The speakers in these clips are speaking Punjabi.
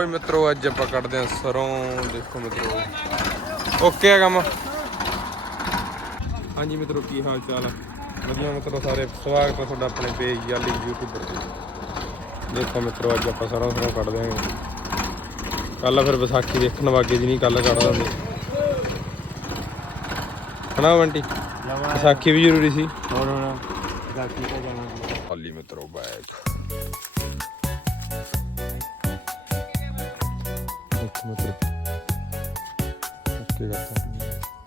ਓਏ ਮਿੱਤਰੋ ਅੱਜ ਆਪਾਂ ਕੱਢਦੇ ਆਂ ਸਰੋਂ ਦੇਖੋ ਮਿੱਤਰੋ। ਓਕੇ ਆ ਕੰਮ। ਹਾਂਜੀ ਮਿੱਤਰੋ ਕੀ ਹਾਲ ਚਾਲ ਆ? ਵਧੀਆ ਮਿੱਤਰੋ ਸਾਰੇ ਸਵਾਗਤ ਹੈ ਤੁਹਾਡਾ ਆਪਣੇ ਪੇਜ ਯਾਲੀ ਯੂਟਿਊਬਰ ਤੇ। ਦੇਖੋ ਮਿੱਤਰੋ ਅੱਜ ਆਪਾਂ ਸਰੋਂ ਸਰੋਂ ਕੱਢ ਦਿਆਂਗੇ। ਕੱਲ ਫਿਰ ਵਿਸਾਖੀ ਦੇਖਣ ਵਾਗੇ ਜੀ ਨਹੀਂ ਕੱਲ ਕੱਢ ਦਿੰਦੇ। ਹਨਾ ਬੰਟੀ ਵਿਸਾਖੀ ਵੀ ਜ਼ਰੂਰੀ ਸੀ। ਹੋਰ ਹੁਣ ਗਾਕੀ ਤੇ ਜਾਣਾ। ਖਾਲੀ ਮਿੱਤਰੋ ਬੈਗ ਇੱਕ ਮਿੱਤਰ ਓਕੇ ਕਰਤਾ ਮਿੱਤਰੋ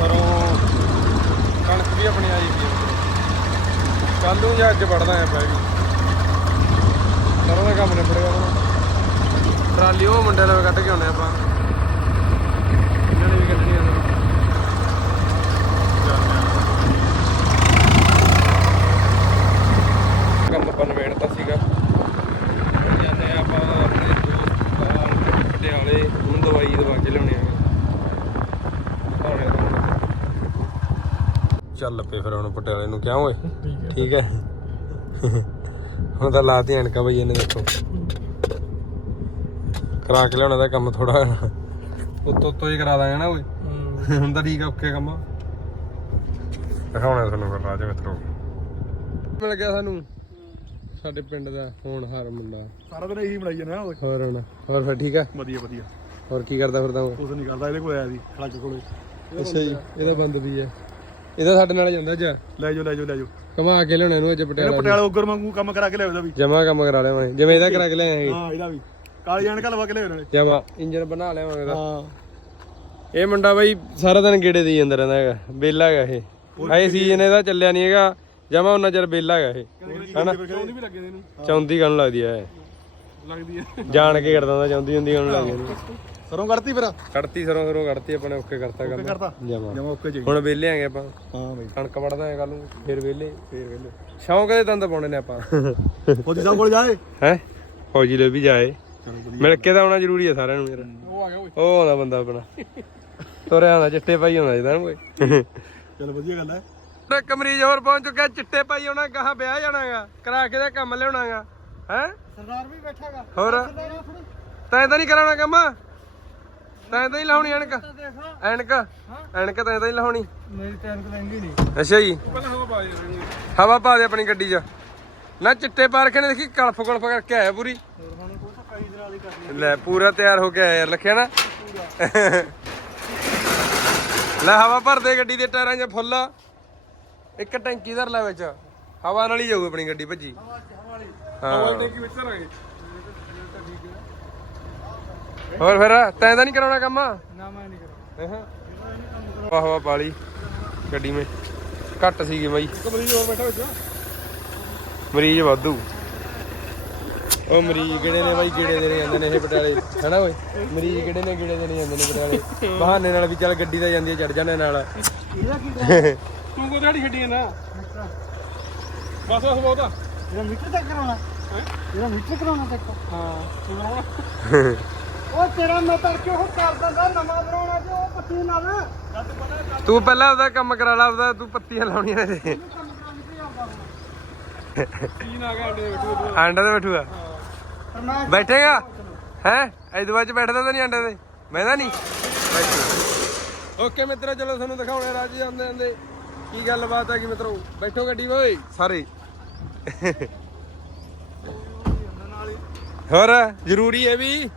ਸਰੋਂ ਕਣਕ ਵੀ ਆਪਣੀ ਆਈ ਪਈ ਕੱਲ ਨੂੰ ਜਾਂ ਅੱਜ ਵੜਦਾ ਆ ਪੈ ਵੀ ਸਰੋਂ ਦਾ ਕੰਮ ਨਿਬੜੇਗਾ ਹੁਣ ਟਰਾਲੀ ਉਹ ਮੁੰਡੇ ਨਾਲ ਕੱਢ ਕੇ ਆਉਣੇ ਆਪਾਂ। ਇਹਨਾਂ ਨੇ ਵੀ ਕੱਢਣੀ ਆ ਸਰੋਂ। ਕੰਮ ਆਪਾਂ ਨਵੇੜਤਾ ਸੀਗਾ ਹੁਣ ਜਾਂਦੇ ਆ ਆਪਾਂ ਆਪਣੇ ਦੋਸਤ ਨਾਲ ਪਟਿਆਲੇ ਹੁਣ ਦਵਾਈ ਦਵਾ ਕੇ ਲਿਆਉਣੀ ਆ ਆਉਣੇ ਤਾਂ ਚੱਲ ਪਏ ਫਿਰ ਹੁਣ ਪਟਿਆਲੇ ਨੂੰ ਕਿਉਂ ਓਏ? ਠੀਕ ਹੈ। ਹੁਣ ਤਾਂ ਲਾਤੀ ਐਨਕਾ ਬਈ ਇਹਨੇ ਦੇਖੋ। ਕਰਾ ਕੇ ਲਿਆਉਣਾ ਦਾ ਕੰਮ ਥੋੜਾ ਉੱਤੋਂ ਉੱਤੋਂ ਹੀ ਕਰਾ ਦਾਂਗੇ ਨਾ ਓਏ। ਹੁਣ ਤਾਂ ਠੀਕ ਆ ਓਕੇ ਕੰਮ। ਦਿਖਾਉਣਾ ਤੁਹਾਨੂੰ ਫਿਰ ਰਾਜ ਮਿੱਤਰੋ। ਮਿਲ ਗਿਆ ਸਾਨੂੰ। ਸਾਡੇ ਪਿੰਡ ਦਾ ਹੋਣਹਾਰ ਮੁੰਡਾ। ਸਾਰਾ ਦਿਨ ਇਹੀ ਬਣਾਈ ਜਾਂਦਾ ਹੋਰ ਹੁਣ ਹੋਰ ਫਿਰ ਠੀਕ ਆ? ਵਧੀਆ ਵਧੀਆ। ਹੋਰ ਕੀ ਕਰਦਾ ਫਿਰਦਾ ਓਏ ਕੁਝ ਨਹੀਂ ਕਰਦਾ ਇਹਦੇ ਕੋਲ ਆਇਆ ਸੀ ਖੜਕ ਕੋਲੇ। ਅੱਛਾ ਜੀ ਇਹਦਾ ਬੰਦ ਵੀ ਹੈ। ਇਹਦਾ ਸਾਡੇ ਨਾਲ ਜਾਂਦਾ ਅੱਜ। ਲੈ ਜਾਓ ਲੈ ਜਾਓ ਲੈ ਜਾਓ। ਕਮਾ ਕੇ ਲਿਆਉਣੇ ਨੂੰ ਅੱਜ ਇਹਨੇ ਪਟਿਆਲਾ ਪਟਿਆਲੇ ਉਗਰ ਵਾਂਗੂ ਕੰਮ ਕਰਾ ਕੇ ਲਿਆਓ ਇਹਦਾ ਵੀ। ਜਮਾ ਕੰਮ ਕਰਾ ਲਿਆਵਾਂਗੇ ਜਿਵੇਂ ਇਹਦਾ ਕਰਾ ਕੇ ਲਿਆਏ ਹਾਂ ਇਹਦਾ ਵੀ। ਕਾਲੀ ਜਾਣ ਲਵਾ ਕੇ ਲਿਆਓ ਨਾਲੇ ਜਮਾ। ਇੰਜਨ ਬਣਾ ਲਿਆਵਾਂਗੇ ਇਹਦਾ। ਹਾਂ। ਇਹ ਮੁੰਡਾ ਬਾਈ ਸਾਰਾ ਦਿਨ ਗੇੜੇ ਦੇਈ ਜਾਂਦਾ ਰਹਿੰਦਾ ਹੈਗਾ। ਬੇਲਾ ਹੈਗਾ ਇਹ। ਆਏ ਸੀਜ਼ਨ ਇਹਦਾ ਚੱਲਿਆ ਨਹੀਂ ਹੈਗਾ। ਜਮਾ ਉਹਨਾਂ ਚਿਰ ਬੇਲਾ ਹੈਗਾ ਇਹ। ਹਨਾ? ਚੌਂਦੀ ਵੀ ਲੱਗੇ ਇਹਨੂੰ? ਚੌਂਦੀ ਕਰਨ ਲੱਗਦੀ ਹੈ ਲੱਗਦੀ ਹੈ ਜਾਣ ਕੇ ਕਰਦਾ ਹੁੰਦਾ ਚੌਂਦੀ ਹੁੰਦੀ ਕਰਨ ਲੱਗ ਜਾਂਦੀ ਸਰੋਂ ਕੱਢਤੀ ਫਿਰ? ਕੱਢਤੀ ਸਰੋਂ ਸਰੋਂ ਕੱਢਤੀ ਆਪਣੇ ਓਕੇ ਕਰਤਾ ਕੰਮ ਕਰਤਾ। ਜਮਾ। ਜਮਾ ਓਕੇ ਜੀ ਹੁਣ ਵਿਹਲੇ ਆਂਗੇ ਆਪਾਂ। ਹਾਂ ਬਈ। ਕਣਕ ਵੜਦਾ ਹੈ ਕੱਲ ਨੂੰ ਫਿਰ ਵਿਹਲੇ। ਫੇਰ ਵੇਲੇ ਸ਼ੌਂਕ ਦੇ ਦੰਦ ਪਾਉਣੇ ਨੇ ਆਪਾਂ। ਫੌਜੀ ਸਾਹਿਬ ਕੋਲ ਜਾਏ? ਹੈ? ਫੌਜੀ ਲੈ ਵੀ ਜਾਏ। ਮਿਲ ਕੇ ਤਾਂ ਆਉਣਾ ਜ਼ਰੂਰੀ ਹੈ ਸਾਰਿਆਂ ਨੂੰ ਯਾਰ। ਉਹ ਆ ਗਿਆ ਓਏ। ਉਹ ਆਉਂਦਾ ਬੰਦਾ ਆਪਣਾ। ਤੁਰਿਆ ਆਉਂਦਾ ਚਿੱਟੇ ਪਾਈ ਆਉਂਦਾ ਜਿਹਦਾ ਨੂੰ ਓਏ। ਚਲ ਵਧੀਆ ਗੱਲ ਹੈ ਇੱਕ ਮਰੀਜ਼ ਹੋਰ ਪਹੁੰਚ ਚੁੱਕਿਆ ਚਿੱਟੇ ਪਾਈ ਆਉਣਾ ਗਾਹਾਂ ਵਿਆਹ ਜਾਣਾਗਾ ਕਰਾ ਕੇ ਦਾ ਕੰਮ ਲਿਆਉਣਾਗਾ ਹੈ? ਸਰਦਾਰ ਵੀ ਬੈਠਾਗਾ ਹੋਰ? ਤੈਂ ਤਾਂ ਨਹੀਂ ਕਰਾਉਣਾ ਕੰਮ? ਤੈਂ ਤਾਂ ਹੀ ਲਾਉਣੀ ਐਨਕ। ਐਨਕ। ਐਨਕ ਤੈਂ ਤਾਂ ਹੀ ਲਾਉਣੀ। ਮੇਰੀ ਤੇ ਲੈਂਦੀ ਨਹੀਂ। ਅੱਛਾ ਜੀ। ਪਹਿਲਾਂ ਹਵਾ ਪਾ ਦੇ ਹਵਾ ਆਪਣੀ ਗੱਡੀ 'ਚ। ਨਾ ਚਿੱਟੇ ਪਾਰਖੇ ਨੇ ਦੇਖੀ ਕਲਫ ਕਲਫ ਕਰਕੇ ਆਇਆ ਪੂਰੀ। ਲੈ ਪੂਰਾ ਤਿਆਰ ਹੋ ਕੇ ਆਇਆ ਯਾਰ ਲਖਿਆ ਨਾ। ਲੈ ਹਵਾ ਭਰ ਦੇ ਗੱਡੀ ਦੇ ਟਾਇਰਾਂ 'ਚ ਫੁੱਲ। ਇੱਕ ਟੈਂਕੀ ਧਰ ਲੈ ਵਿੱਚ। ਹਵਾ ਨਾਲ ਹੀ ਜਾਊ ਆਪਣੀ ਗੱਡੀ ਭੱਜੀ। ਹਾਂ। ਟੈਂਕੀ ਵਿੱਚ ਧਰਾਂਗੇ। ਹੋਰ ਫਿਰ ਤੈਂ ਤਾਂ ਨਹੀਂ ਕਰਾਉਣਾ ਕੰਮ? ਨਾ ਮੈਂ ਨਹੀਂ ਕਰਾਂ ਵਾਹ ਵਾਹ ਪਾਲੀ ਗੱਡੀ ਮੇ। ਘੱਟ ਸੀਗੀ ਬਾਈ। ਇੱਕ ਮਰੀਜ਼ ਹੋਰ ਬੈਠਾ ਵਿੱਚ। ਮਰੀਜ਼ ਵਾਧੂ। ਉਹ ਮਰੀਜ਼ ਕਿਹੜੇ ਨੇ ਬਾਈ ਕਿਹੜੇ ਦੇਣੇ ਜਾਂਦੇ ਨੇ ਇਹ ਪਟਿਆਲੇ। ਹੈਨਾ ਓਏ? ਮਰੀਜ਼ ਕਿਹੜੇ ਨੇ ਕਿਹੜੇ ਦੇਣੇ ਜਾਂਦੇ ਨੇ ਪਟਿਆਲੇ। ਬਹਾਨੇ ਨਾਲ ਵੀ ਚੱਲ ਗੱਡੀ ਤਾਂ ਜਾਂਦੀ ਹੈ ਚੜ ਜਾਣੇ ਨਾਲ। ਇਹਦਾ ਕੀ ਤੂੰ ਕੋ ਦਾੜੀ ਛੱਡੀ ਨਾ ਬਸ ਬਸ ਬਹੁਤ। ਆ ਇਹਦਾ ਮੀਟਰ ਚੈੱਕ ਕਰਾਉਣਾ? ਹੈ? ਇਹਦਾ ਮੀਟਰ ਕਰਾਉਣਾ ਚੈੱਕ ਹਾਂ। ਕਰਾਉਣਾ? ਉਹ ਤੇਰਾ ਮੈਂ ਤੜਕੇ ਉਹ ਕਰ ਦਿੰਦਾ ਨਵਾਂ ਬਣਾਉਣਾ ਤੇ ਉਹ ਪੱਤੀ ਨਾਲ? ਤੂੰ ਪਹਿਲਾਂ ਉਹਦਾ ਕੰਮ ਕਰਾ ਲਾ ਉਹਦਾ ਤੂੰ ਪੱਤੀਆਂ ਲਾਉਣੀਆਂ ਨੇ ਤੇ ਗਿਆ ਅੰਡੇ ਬੈਠੂ ਤੇ ਬੈਠੂਗਾ। ਬੈਠੇਗਾ? ਹੈ? ਇਹਦੇ ਬਾਅਦ ਚ ਬੈਠਦਾ ਤਾਂ ਨਹੀਂ ਆਂਡੇ ਤੇ। ਬਹਿਦਾ ਨਹੀਂ। ਓਕੇ ਮਿੱਤਰੋ ਚਲੋ ਤੁਹਾਨੂੰ ਦਿਖਾਉਣੇ ਰਾਜੀ ਜਾਂਦੇ ਜਾਂਦੇ ਕੀ ਗੱਲਬਾਤ ਹੈ ਕਿ ਮਿੱਤਰੋ? ਬੈਠੋ ਗੱਡੀ ਓਏ। ਸਾਰੇ। ਹੋਰ? ਜ਼ਰੂਰੀ ਹੈ ਵੀ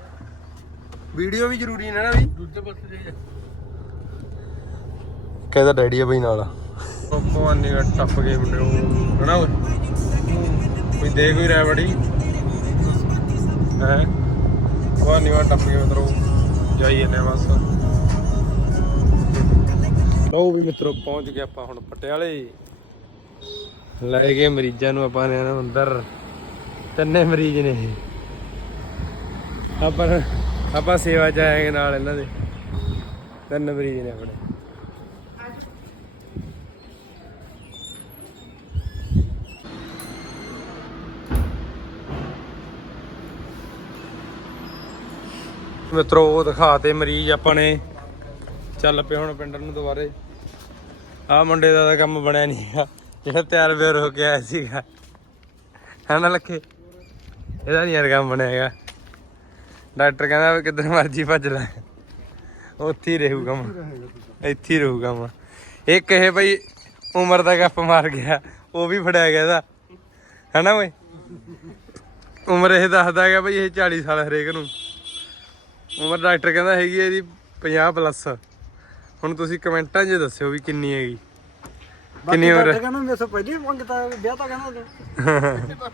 ਵੀਡੀਓ ਵੀ ਜ਼ਰੂਰੀ ਹੈ ਨਾ ਵੀ। ਦੂਜੇ ਪਾਸੇ ਦੇ ਕਹਿੰਦਾ ਡੈਡੀ ਆ ਬਈ ਨਾਲ। ਭਵਾਨੀ ਦਾ ਟੱਪ ਗਏ ਮੁੰਡੇ ਨੂੰ ਹਨਾ ਓਏ? ਕੋਈ ਦੇ ਕੋਈ ਰਹਿ ਬੜੀ। ਹੈ? ਭਵਾਨੀ ਦਾ ਟੱਪ ਗਏ ਮਿੱਤਰੋ ਜਾਈਏ ਨੇ ਬਸ। ਲਓ ਵੀ ਮਿੱਤਰੋ ਪਹੁੰਚ ਗਏ ਆਪਾਂ ਹੁਣ ਪਟਿਆਲੇ। ਲੈ ਗਏ ਮਰੀਜ਼ਾਂ ਨੂੰ ਆਪਾਂ ਨੇ ਨਾ ਅੰਦਰ। ਤਿੰਨੇ ਮਰੀਜ਼ ਨੇ ਆਪਾਂ ਆਪਾਂ ਸੇਵਾ ਚ ਆਏਗੇ ਨਾਲ ਇਹਨਾਂ ਦੇ। ਤਿੰਨ ਮਰੀਜ਼ ਨੇ ਆਪਣੇ। ਮਿੱਤਰੋ, ਉਹ ਦਿਖਾਤੇ ਮਰੀਜ਼ ਆਪਾਂ ਨੇ। ਚੱਲ ਪਏ ਹੁਣ ਪਿੰਡ ਨੂੰ ਦੁਬਾਰੇ। ਆਹ ਮੁੰਡੇ ਦਾ ਤਾਂ ਕੰਮ ਬਣਿਆ ਨਹੀਂ ਹੈਗਾ। ਜਿਹੜਾ ਤਿਆਰ ਬਿਆਰ ਹੋ ਕੇ ਆਇਆ ਸੀਗਾ। ਹੈ ਨਾ ਲੱਖੇ? ਇਹਦਾ ਨਹੀਂ ਯਾਰ ਕੰਮ ਬਣਿਆ ਹੈਗਾ। ਡਾਕਟਰ ਕਹਿੰਦਾ ਕਿੱਧਰ ਮਰਜ਼ੀ ਭੱਜ ਲੈ। ਉੱਥੇ ਹੀ ਰਹੂ ਕੰਮ ਇੱਥੇ ਹੀ ਰਹੂ ਕੰਮ ਇੱਕ ਇਹ ਬਈ ਉਮਰ ਦਾ ਗੱਪ ਮਾਰ ਗਿਆ ਉਹ ਵੀ ਫੜਿਆ ਗਿਆ ਇਹਦਾ। ਹੈਨਾ ਓਏ? ਉਮਰ ਇਹ ਦੱਸਦਾ ਹੈਗਾ ਬਈ ਇਹ 40 ਸਾਲ ਹਰੇਕ ਨੂੰ। ਉਮਰ ਡਾਕਟਰ ਕਹਿੰਦਾ ਹੈਗੀ ਇਹਦੀ 50 ਪਲੱਸ ਹੁਣ ਤੁਸੀਂ ਕਮੈਂਟਾਂ 'ਚ ਦੱਸਿਓ ਵੀ ਕਿੰਨੀ ਹੈਗੀ। ਕਿੰਨੀ ਉਮਰ? ਹੈ? ਕਹਿੰਦਾ ਮੇਰੇ ਤੋਂ ਪਹਿਲੀ ਮੰਗਤਾ ਵਿਆਹ ਤਾਂ ਕਹਿੰਦਾ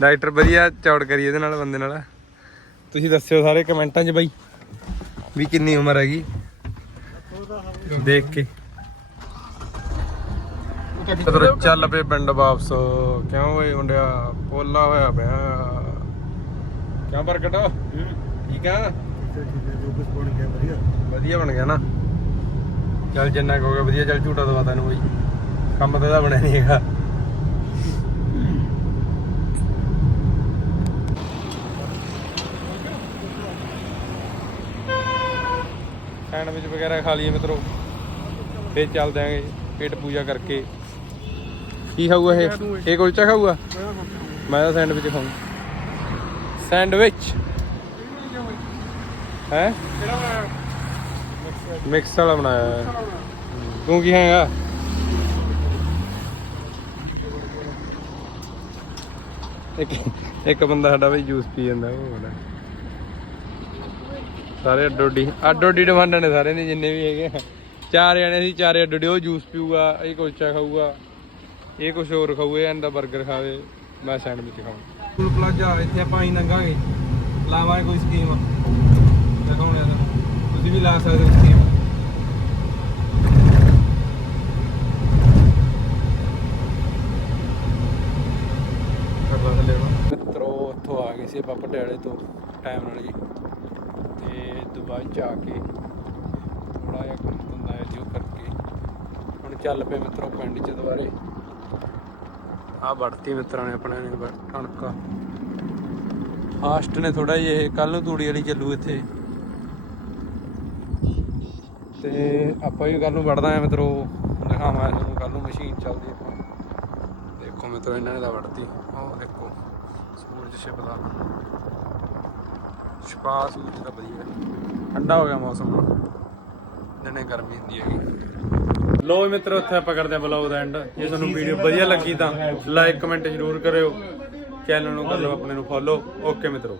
ਡਾਕਟਰ ਵਧੀਆ ਚੌੜ ਕਰੀ ਇਹਦੇ ਨਾਲ ਬੰਦੇ ਨਾਲ। ਤੁਸੀਂ ਦੱਸਿਓ ਸਾਰੇ ਕਮੈਂਟਾਂ 'ਚ ਬਾਈ ਵੀ ਕਿੰਨੀ ਉਮਰ ਹੈਗੀ। ਦੇਖ ਕੇ। ਤੇਰੇ ਚੱਲ ਪਏ ਪਿੰਡ ਵਾਪਸ। ਕਿਉਂ ਓਏ ਮੁੰਡਿਆ? ਪੋਲਾ ਹੋਇਆ ਪਿਆ। ਕਿਉਂ ਪ੍ਰਗਟ ਠੀਕ ਆ? ਵਧੀਆ ਬਣ ਗਿਆ ਨਾ। ਚੱਲ ਜਿੰਨਾ ਕਹੋਗੇ ਵਧੀਆ, ਚੱਲ ਝੂਟਾ ਦਵਾ ਤੈਨੂੰ ਬਈ। ਕੰਮ ਤਾਂ ਇਹਦਾ ਬਣਿਆ ਨਹੀਂ ਹੈਗਾ। ਸੈਂਡਵਿਚ ਵਗੈਰਾ ਖਾ ਲਈਏ ਮਿੱਤਰੋ। ਫੇਰ ਚੱਲਦੇ ਆਂਗੇ ਪੇਟ ਪੂਜਾ ਕਰਕੇ। ਕੀ ਖਾਊਗਾ ਇਹ? ਇਹ ਕੁਲਚਾ ਖਾਊਗਾ? ਮੈਂ ਤਾਂ ਸੈਂਡਵਿਚ ਖਾਊਂ ਸੈਂਡਵਿਚ? ਹੈ? ਮਿਕਸ ਵਾਲਾ ਬਣਾਇਆ। ਤੂੰ ਕੀ ਖਾਏਗਾ? ਇੱਕ ਇੱਕ ਬੰਦਾ ਸਾਡਾ ਬਈ ਜੂਸ ਪੀ ਜਾਂਦਾ ਉਹ ਬੜਾ। ਸਾਰੇ ਅੱਡੋ ਅੱਡੀ ਅੱਡੋ ਅੱਡੀ ਡਿਮਾਂਡਾਂ ਨੇ ਸਾਰੇ ਨੇ ਜਿੰਨੇ ਵੀ ਹੈਗੇ। ਚਾਰ ਜਣੇ ਸੀ ਚਾਰੇ ਅੱਡੋ ਅੱਡੀ ਉਹ ਜੂਸ ਪੀਊਗਾ ਇਹ ਕੁਲਚਾ ਖਾਊਗਾ ਇਹ ਕੁਛ ਹੋਰ ਖਾਊ ਇਹ 버ਗਰ ਖਾਵੇ ਮੈਂ ਸੈਂਡਵਿਚ ਖਾਵਾਂ ਟੂਲ ਪਲਾਜ਼ਾ ਇੱਥੇ ਆਪਾਂ ਹੀ ਲੰਘਾਂਗੇ ਲਾਵਾਂਗੇ ਕੋਈ ਸਕੀਮ। ਦਿਖਾਉਣੇ ਆ ਤੁਹਾਨੂੰ। ਤੁਸੀਂ ਵੀ ਲਾ ਸਕਦੇ ਹੋ ਸਕੀਮ। ਮਿੱਤਰੋ ਉੱਥੋਂ ਆ ਗਏ ਸੀ ਆਪਾਂ ਪਟਿਆਲੇ ਤੋਂ ਟਾਈਮ ਨਾਲ ਜੀ। ਦੁਬਾਈ ਚ ਆ ਕੇ ਥੋੜਾ ਜਿਹਾ ਕੰਮ ਧੰਦਾ ਹੈ ਜੀ ਉਹ ਕਰਕੇ ਹੁਣ ਚੱਲ ਪਏ ਮਿੱਤਰੋ ਪਿੰਡ ਚ ਦੁਬਾਰੇ। ਆ ਵੜਤੀ ਮਿੱਤਰਾਂ ਨੇ ਆਪਣੇ ਨੇ ਵ- ਫਾਸਟ ਨੇ ਥੋੜਾ ਜਿਹਾ ਇਹ ਕੱਲ ਨੂੰ ਤੂੜੀ ਵਾਲੀ ਚੱਲੂ ਇੱਥੇ। ਤੇ ਆਪਾਂ ਵੀ ਕੱਲ ਨੂੰ ਵੜਦਾ ਆ ਮਿੱਤਰੋ ਦਿਖਾਵਾਂ ਤੁਹਾਨੂੰ ਕੱਲ ਨੂੰ ਮਸ਼ੀਨ ਚੱਲਦੀ ਆਪਾਂ। ਦੇਖੋ ਮਿੱਤਰੋ ਇਹਨਾਂ ਨੇ ਤਾਂ ਵੜਤੀ ਉਹ ਦੇਖੋ, ਸੂਰਜ ਛਿਪਦਾ। ਛਪਾ ਸੂਰਜ ਦਾ ਵਧੀਆ ਠੰਡਾ ਹੋ ਗਿਆ ਮੌਸਮ ਹੁਣ। ਦਿਨੇ ਗਰਮੀ ਹੁੰਦੀ ਹੈਗੀ। ਲੋ ਮਿੱਤਰੋ, ਇੱਥੇ ਆਪਾਂ ਕਰਦੇ ਹਾਂ ਬਲੌਗ ਦਾ ਐਂਡ ਜੇ ਤੁਹਾਨੂੰ ਵੀਡੀਓ ਵਧੀਆ ਲੱਗੀ ਤਾਂ ਲਾਈਕ ਕਮੈਂਟ ਜ਼ਰੂਰ ਕਰਿਓ। ਚੈਨਲ ਨੂੰ ਕਰ ਲਓ, ਆਪਣੇ ਨੂੰ ਫੋਲੋ ਓਕੇ ਮਿੱਤਰੋ।